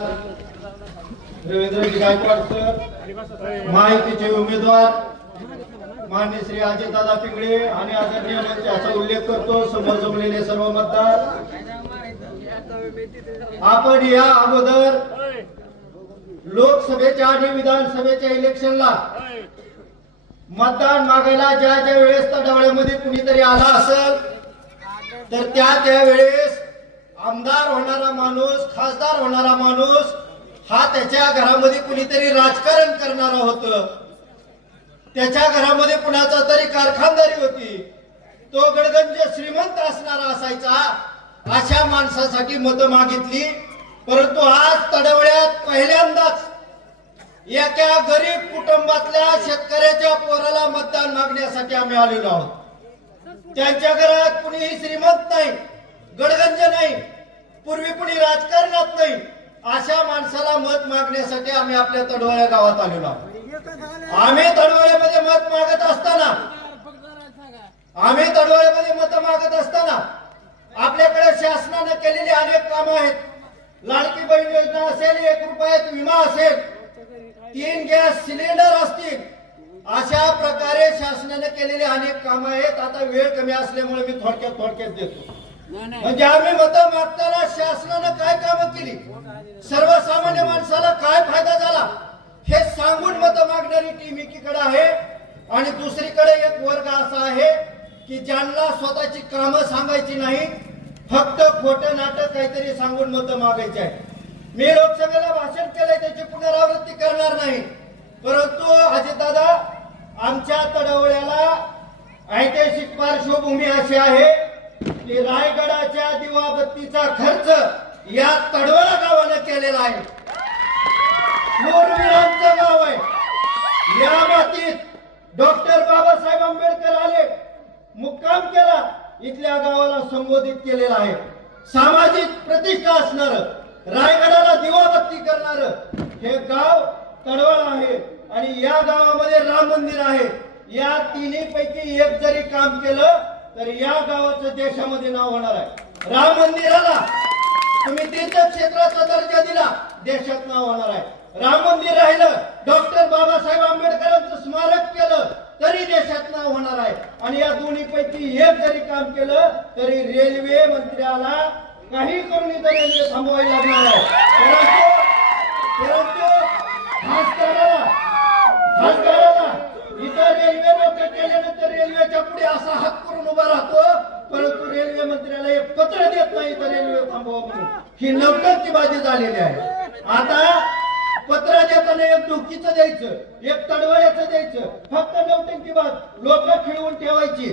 Ravindraji Gaikwad sir, माहितीचे उमेदवार माननीय श्री अजितदादा पिंगळे आणि आदरणीय मंचाचा उल्लेख करतो. समोर जमलेले सर्व मतदार, आपण या अगोदर लोकसभेच्या आणि विधानसभेच्या इलेक्शनला मतदान मागायला ज्या ज्या वेळेस तडवळ्यामध्ये कुणीतरी आला असेल तर त्या वेळेस आमदार होणारा माणूस, खासदार होणारा माणूस हा त्याच्या घरामध्ये कुणीतरी राजकारण करणारा होतं, त्याच्या घरामध्ये कुणाचा तरी कारखानदारी होती, तो गडगंज श्रीमंत असणारा असायचा. अशा माणसासाठी मतं मागितली. परंतु आज तडवळ्यात पहिल्यांदाच एका गरीब कुटुंबातल्या शेतकऱ्याच्या पोराला मतदान मागण्यासाठी आम्ही आलेलो आहोत. त्यांच्या घरात कुणीही श्रीमंत नाही, गडगंज नाही, पूर्वी कुणी राजकारणात नाही. अशा माणसाला मत मागण्यासाठी आम्ही आपल्या तडवळ्या गावात आलेलो आहोत. आम्ही तडवळ्यामध्ये मत मागत असताना आपल्याकडे शासनाने केलेली अनेक कामं आहेत. लाडकी बहीण योजना असेल, 1 रुपयात विमा असेल, 3 गॅस सिलेंडर असतील, अशा प्रकारे शासनाने केलेली अनेक कामं आहेत. आता वेळ कमी असल्यामुळे मी थोडक्यात देतो. म्हणजे आम्ही मतं मागताना शासनानं काय कामं केली, सर्वसामान्य माणसाला काय फायदा झाला हे सांगून मतं मागणारी टीम एकीकडे आहे आणि दुसरीकडे एक वर्ग असा आहे की ज्यांना स्वतःची कामं सांगायची नाही, फक्त खोटं नाटक काहीतरी सांगून मतं मागायची आहे. मी लोकसभेला भाषण केलंय, त्याची पुनरावृत्ती करणार नाही. परंतु अजितदादा, आमच्या तडवळ्याला ऐतिहासिक पार्श्वभूमी अशी आहे की रायगडाच्या दिवाबत्तीचा खर्च या तडवळा गावानं केलेला आहे. शूरवीरांचं गाव आहे. या मातीत डॉक्टर बाबासाहेब आंबेडकर आले, मुक्काम केला, इथल्या गावाला संबोधित केलेला आहे. सामाजिक प्रतिष्ठा असणार, रायगडाला दिवाबत्ती करणार हे गाव तडवळ आहे आणि या गावामध्ये राम मंदिर आहे. या तिन्ही पैकी एक जरी काम केलं तर या गावाचं देशामध्ये नाव होणार आहे. राम मंदिराला तुम्ही तीर्थक्षेत्राचा दर्जा दिला, देशात नाव होणार आहे. राम मंदिर राहिलं, डॉक्टर बाबासाहेब आंबेडकरांचं स्मारक केलं तरी देशात नाव होणार आहे. आणि या दोन्ही पैकी एक जरी काम केलं तरी रेल्वे मंत्र्याला काही करून इथं रेल्वे थांबवायला लागणार आहे. परंतु खासदाराला इथं रेल्वे लोक केल्यानंतर रेल्वेच्या पुढे असा हात करून उभा राहतो, परंतु रेल्वे मंत्र्याला एक पत्र देत नाही तर रेल्वे थांबवा म्हणून. ही नौटंकीबाजी झालेली आहे. आता पत्र देताना एक डोकीचं द्यायचं, एक तडवळ्याचं द्यायचं, फक्त नौटंकीबाज लोक खिळवून ठेवायची.